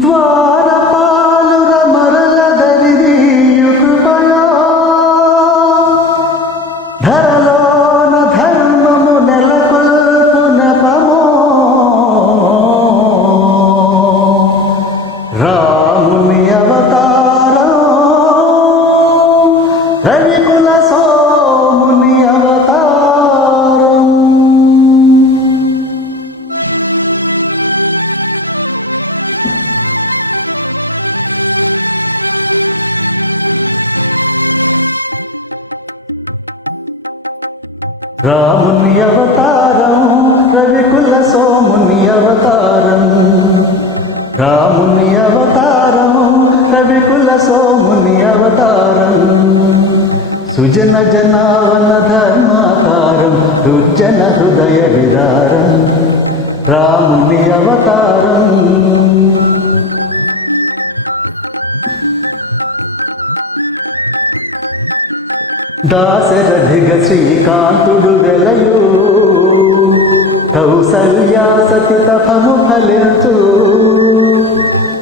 ద్వారపాలుర మరల దరిదీయు కృపయా ధరలోన ధర్మము నెలకొల్పు నెపమో రాముని అవతారం రవికుల సోముని అవతారం. రాముని అవతారం రవికుల సోముని అవతారం. రాముని అవతారం రవికుల సోముని అవతారం. సుజన జనావన ధర్మాకారం దుర్జన హృదయ విదారం. రాముని అవతారం. దాశరథిగ శ్రీకాంతుడు వెలయు కౌసల్యా సతి తపము ఫలించు.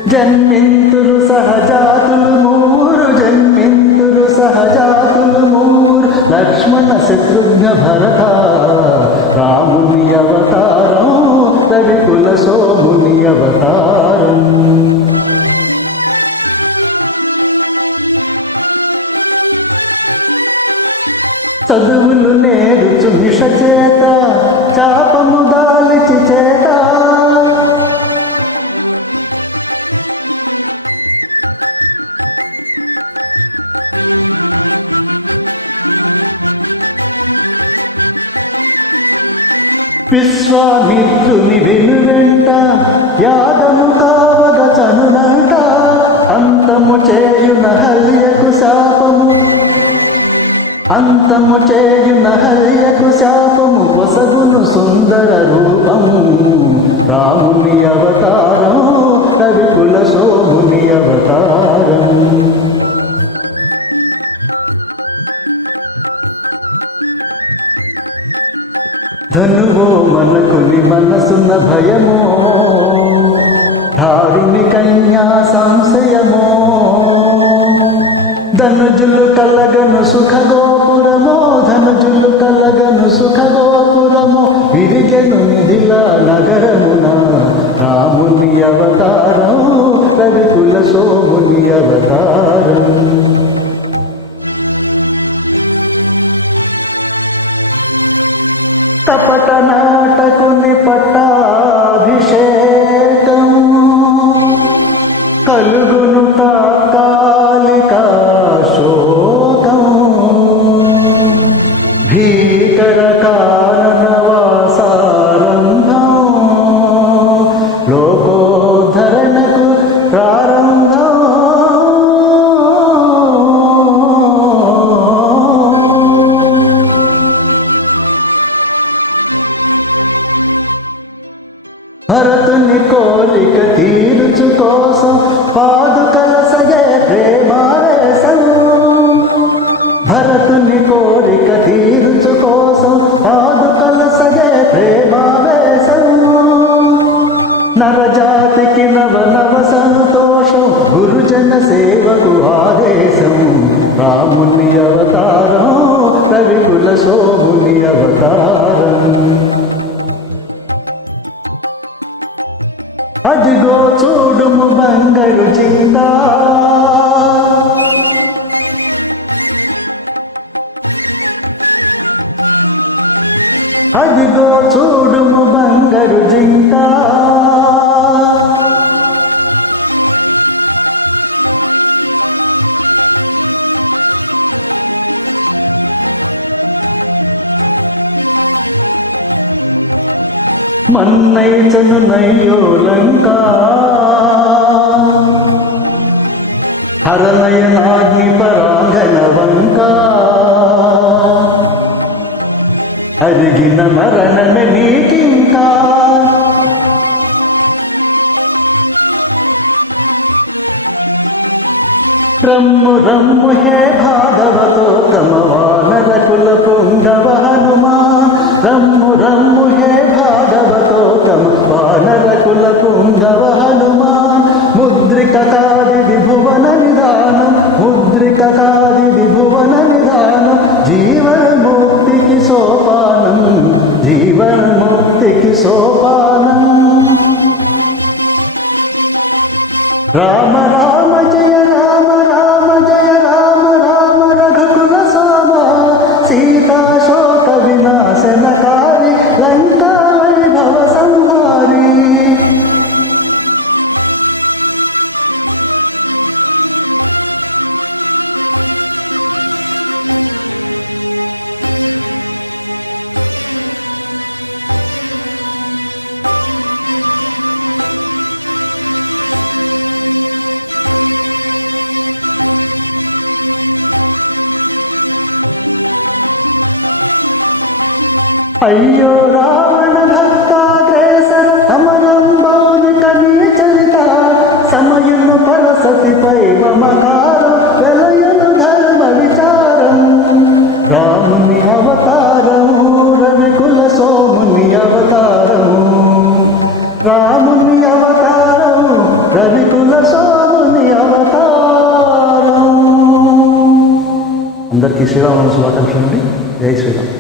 జన్మింతురు సహజాతులు మూరు జన్మింతురు సహజాతులు మూరు లక్ష్మణ శత్రుఘ్న భరత. రాముని అవతారం రవికుల సోముని అవతారం. చదువులు నేర్చు మిష చేత చాపము దాల్చి చేత. విశ్వామిత్రుని వెనువెంట యాగము కావగ చనునంట. అంతము చేయున హల్యకు శాపము అంతము చేయున హల్యకు శాపము పొసగును సుందర రూపము. రాముని అవతారం రవికుల సోముని అవతారం. ధనువో మనకుని మనసున్న భయమో ధారిని కన్యా సంశయమో. ధనుజులు కలగను సుఖ గోపురమో ధనుజులు కలగను సుఖ గోపురమో. విరిగెను నిధిల నగరమున. రాముని అవతారం రవికుల సోముని అవతారం. కపట నాటకుని పట్టాభిషేకం కలుగును తాత్కాలిక శోకం. భీకర కారణవాసారంభం లోకోద్ధరణకు ప్రారంభం. భరతుని కోరిక తీర్చు కోసం పాదుకల సగే ప్రేమావేశం. భరతుని కోరిక తీర్చు కోసం పాదుకల సగే ప్రేమావేశం. నరజాతికి నవ నవ సంతోషం గురుజన సేవకు ఆదేశం. రాముని అవతారం రవికుల సోముని అవతారం. అదిగో చూడుము బంగారు జింక అదిగో చూడుము బంగారు జింక. మన్నైచను నయ్యో లంక హరనయనాగ్ని పరాంగణ వంక. అరిగిన మరణమే నీకింకా. రమ్ము రమ్ము హే భాగవతోత్తమ వానర కుల పుంగవ హనుమాన్. రమ్ము రమ్ము హే భాగవతోత్తమ వానర కుల పుంగవ హనుమాన్. ముద్రిక కాదిది భువన నిదానం, ముద్రిక కాదిది భువన నిదానం, జీవన్ముక్తికి సోపానం, జీవన్ముక్తికి సోపానం. రామ రామ జయ రామ రామ జయ రామ రామ రఘుకుల సోమ, సీతాశోక వినాశనకారి, లంకా వైభవ సంహారి. అయ్యో రావణ భక్తాగ్రేసర సమరం బౌనిక నీ చరిత, సమయును పరసతిపై మమకారం, వెలయును ధర్మ విచారం. రాముని అవతారము రవికుల సోముని అవతారము, రాముని అవతారము రవికుల సోముని అవతారం. అందరికీ శ్రీరామ శుభాకాంక్షలు అండి. జై శ్రీరామ్.